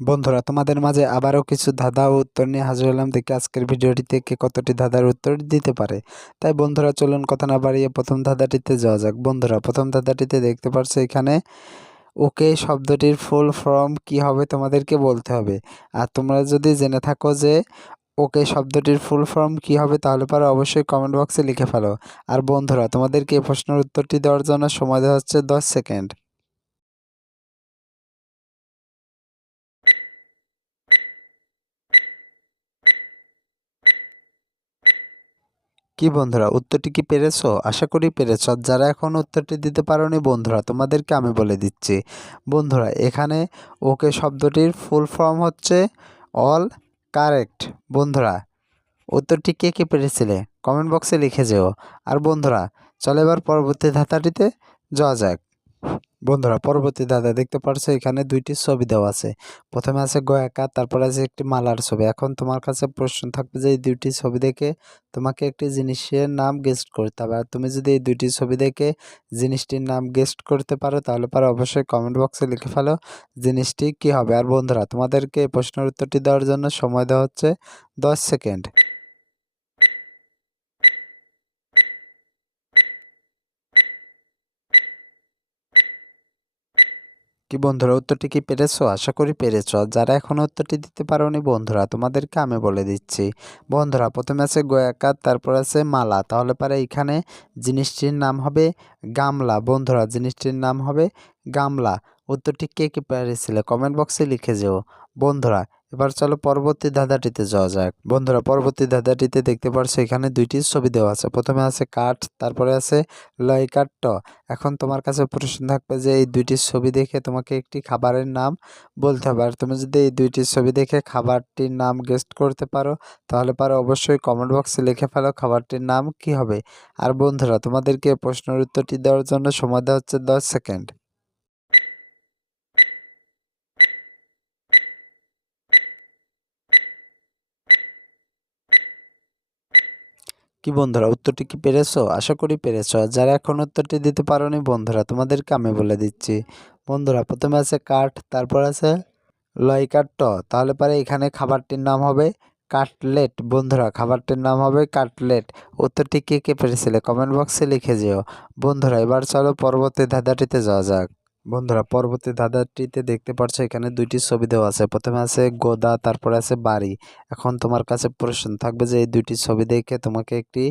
বন্ধুরা, তোমাদের মাঝে আবারও কিছু ধাঁধা ও উত্তর নিয়ে হাজির হলাম। দেখি আজকের ভিডিওটিতে কে কতটি ধাঁধার উত্তর দিতে পারে। তাই বন্ধুরা, চলুন কথা না বাড়িয়ে প্রথম ধাঁধাটিতে যাওয়া যাক। বন্ধুরা, প্রথম ধাঁধাটিতে দেখতে পাচ্ছ এখানে ওকে শব্দটির ফুল ফর্ম কি হবে তোমাদেরকে বলতে হবে। আর তোমরা যদি জেনে থাকো যে ওকে শব্দটির ফুল ফর্ম কি হবে, তাহলে পরে অবশ্যই কমেন্ট বক্সে লিখে ফেলো। আর বন্ধুরা, তোমাদেরকে এই প্রশ্নের উত্তরটি দেওয়ার জন্য সময় দেওয়া হচ্ছে 10 সেকেন্ড। কি বন্ধুরা, উত্তরটি কি পেরেছো? আশা করি পেরেছো। যারা এখন উত্তরটি দিতে পারোনি বন্ধুরা, তোমাদেরকে আমি বলে দিচ্ছি। বন্ধুরা, এখানে ওকে শব্দটির ফুল ফর্ম হচ্ছে অল কারেক্ট। বন্ধুরা, উত্তরটি কে কে পেরেছিলে কমেন্ট বক্সে লিখে যেও। আর বন্ধুরা, চলো এবার পরবর্তী ধাঁধাটিতে যাওয়া যাক। বন্ধুরা, পরবর্তী ধাঁধা দেখতে পারছো এখানে দুইটি ছবি দেওয়া আছে। প্রথমে আছে গোয়াকার, তারপরে আছে একটি মালার ছবি। এখন তোমার কাছে প্রশ্ন থাকবে যে এই দুইটি ছবি দেখে তোমাকে একটি জিনিসের নাম গেস্ট করতে হবে। আর তুমি যদি এই দুইটি ছবি দেখে জিনিসটির নাম গেস্ট করতে পারো, তাহলে পরে অবশ্যই কমেন্ট বক্সে লিখে ফেলো জিনিসটি কি হবে। আর বন্ধুরা, তোমাদেরকে এই প্রশ্নের উত্তরটি দেওয়ার জন্য সময় দেওয়া হচ্ছে 10 সেকেন্ড। কি বন্ধুরা, উত্তরটি কি পেরেছো? আশা করি পেরেছো। যারা এখনো উত্তরটি দিতে পারোনি বন্ধুরা, তোমাদেরকে আমি বলে দিচ্ছি। বন্ধুরা, প্রথমে আছে গোয়াকার, তারপর আছে মালা। তাহলে পরে এখানে জিনিসটির নাম হবে গামলা। বন্ধুরা, জিনিসটির নাম হবে গামলা। উত্তরটি কে কে পেরেছিলে কমেন্ট বক্সে লিখে যেও। বন্ধুরা, এবার চলো পরবর্তী ধাঁধাটিতে যাওয়া যাক। বন্ধুরা, পরবর্তী ধাঁধাটিতে দেখতে পারছো এখানে দুইটি ছবি দেওয়া আছে। প্রথমে আছে কাঠ, তারপরে আছে লয়কাট্ট। এখন তোমার কাছে প্রশ্ন থাকবে যে এই দুইটি ছবি দেখে তোমাকে একটি খাবারের নাম বলতে হবে। আর তুমি যদি এই দুইটি ছবি দেখে খাবারটির নাম গেস্ট করতে পারো, তাহলে পারো অবশ্যই কমেন্ট বক্সে লিখে ফেলো খাবারটির নাম কি হবে। আর বন্ধুরা, তোমাদেরকে প্রশ্নের উত্তরটি দেওয়ার জন্য সময় দেওয়া হচ্ছে 10 সেকেন্ড। কি বন্ধুরা, উত্তরটি কি পেরেছো? আশা করি পেরেছো। যারা এখন উত্তরটি দিতে পারোনি বন্ধুরা, তোমাদেরকে আমি বলে দিচ্ছি। বন্ধুরা, প্রথমে আছে কাঠ, তারপর আছে লয়কাট্ট। তাহলে পরে এখানে খাবারটির নাম হবে কাটলেট। বন্ধুরা, খাবারটির নাম হবে কাটলেট। উত্তরটি কে কে পেরেছিলে কমেন্ট বক্সে লিখে যেও। বন্ধুরা, এবার চলো পরবর্তী ধাঁধাটিতে যাওয়া যাক। বন্ধুরা, পরবর্তী ধাঁধাটিতে দেখতে পাচ্ছ এখানে দুইটি ছবি দেওয়া আছে। প্রথমে আছে গোদা, তারপরে আছে বাড়ি। এখন তোমার কাছে প্রশ্ন থাকবে যে এই দুইটি ছবি দেখে তোমাকে একটি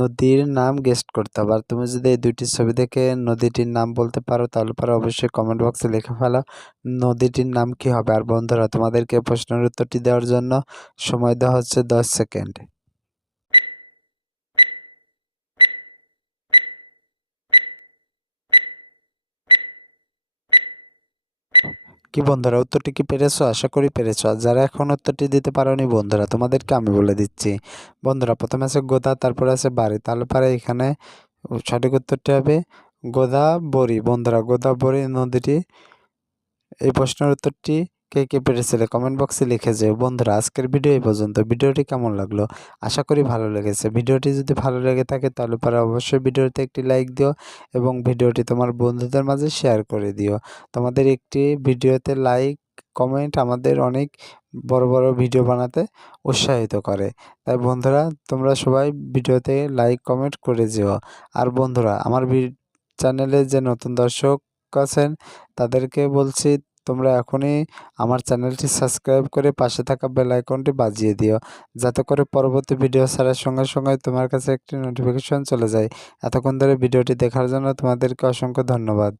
নদীর নাম গেস্ট করতে হবে। আর তুমি যদি এই দুইটি ছবি দেখে নদীটির নাম বলতে পারো, তাহলে পরে অবশ্যই কমেন্ট বক্সে লিখে ফেলো নদীটির নাম কি হবে। আর বন্ধুরা, তোমাদেরকে প্রশ্নের উত্তরটি দেওয়ার জন্য সময় দেওয়া হচ্ছে 10 সেকেন্ড। কি বন্ধুরা, উত্তরটি কি পেরেছো? আশা করি পেরেছো। আর যারা এখন উত্তরটি দিতে পারোনি বন্ধুরা, তোমাদেরকে আমি বলে দিচ্ছি। বন্ধুরা, প্রথমে আছে গোদা, তারপরে আছে বাড়ি। তাহলে পরে এখানে সঠিক উত্তরটি হবে গোদাবরী। বন্ধুরা, গোদাবরী নদীটি। এই প্রশ্নের উত্তরটি কে কে পেরেছিলে কমেন্ট বক্সে লিখে যেও। বন্ধুরা, আজকের ভিডিও এই পর্যন্ত। ভিডিওটি কেমন লাগলো? আশা করি ভালো লেগেছে। ভিডিওটি যদি ভালো লেগে থাকে, তাহলে পরে অবশ্যই ভিডিওতে একটি লাইক দিও এবং ভিডিওটি তোমার বন্ধুদের মাঝে শেয়ার করে দিও। তোমাদের একটি ভিডিওতে লাইক কমেন্ট আমাদের অনেক বড় বড় ভিডিও বানাতে উৎসাহিত করে। তাই বন্ধুরা, তোমরা সবাই ভিডিওতে লাইক কমেন্ট করে যেও। আর বন্ধুরা, আমার চ্যানেলে যে নতুন দর্শক আছেন, তাদেরকে বলছি তোমরা এখনই আমার চ্যানেলটি সাবস্ক্রাইব করে পাশে থাকা বেল আইকনটি বাজিয়ে দিও, যাতে করে পরবর্তী ভিডিও ছাড়ার সঙ্গে সঙ্গে তোমার কাছে একটি নোটিফিকেশন চলে যায়। এতক্ষণ ধরে ভিডিওটি দেখার জন্য তোমাদেরকে অসংখ্য ধন্যবাদ।